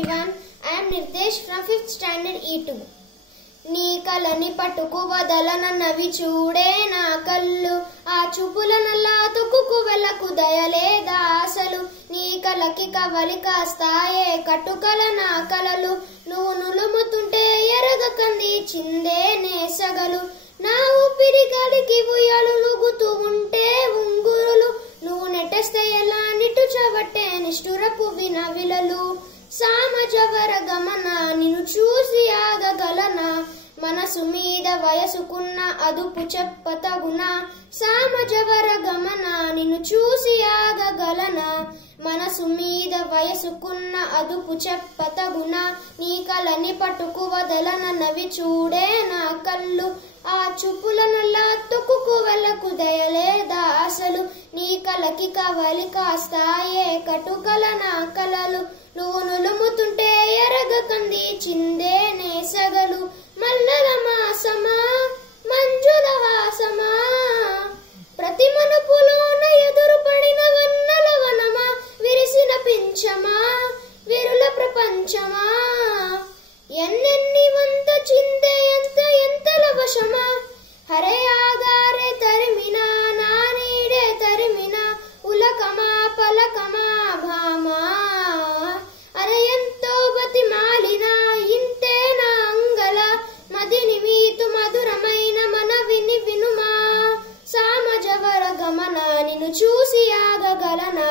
everyone. I am Nirdesh from 5th standard E2. నీ కలని పట్టుకు వదలనన్నవి చూడే నా కళ్ళు, ఆ చూపులనల్లా తొక్కుకు వెళ్ళకు దయలేదా అసలు. నీ కలకి కవలి కాస్తాయే కట్టుకల నా కలలు, నువ్వు నులుముతుంటే ఎరగకంది చిందే నేసగలు. నా ఊపిరి గాలికి ఉయ్యాలు లూగుతూ ఉంటే ఉంగురులు, నువ్వు నెట్టేస్తే ఎలా నిట్టు చవట్టే నిష్ఠురపు వినవిలలు. సామజవర గమన నిన్ను చూసి ఆగగలనా, మనసు మీద వయసుకున్న అదుపు చెప్పతగునా. సామజవర గమన నిన్ను చూసి ఆగగలనా, మనసు మీద వయసుకున్న అదుపు చెప్పతగునా. నీ కలని పట్టుకు వదలనన్నవి చూడే నా కళ్ళు, ఆ చూపులనల్లా తొక్కుకు వెళ్ళకు దయలేదా అసలు. నీ కలకి కవలి కాస్తాయే కటుకల నా కలలు, నువ్వు నులుముతుంటే ఎరగకంది చిందే నేసగలు. మల్లల మాసమా మంజుల హాసమా, ప్రతి మనుపులోన ఎదురు పడిన వన్నల వనమా, విరిసిన పించమా విరుల ప్రపంచమా. ఎన్నెన్ని వంత చిందే ఎంత ఎంతల వశమా, హరే ఆగారే తరిమినా నా నీడే తరిమినా. ఉలకమా పలకమా భామా, అరే ఎంతో బతిమాలినా ఇంతే నా అంగల. మదిని మీతు మధురమైన మనవిని వినుమా. సామజవర గమన నిన్ను చూసి ఆగగలనా,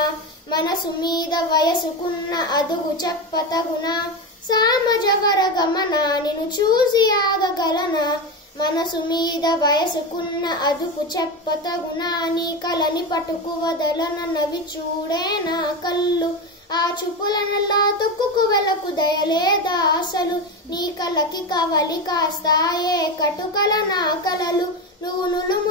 మనసు మీద వయసుకున్న అదుగు చెప్పతగునా. సామజవర గమన నిన్ను చూసి ఆగగలనా, మనసు మీద వయసుకున్న అదుపు చెప్పతగునా. నీ కలని పట్టుకు వదలనన్నవి చూడే నా కళ్ళు, ఆ చూపులనల్లా తొక్కుకు వెళ్ళకు దయలేదా అసలు. నీ కలకి కవలి కాస్తాయే కటుకల నా కలలు, నువ్వు నులుము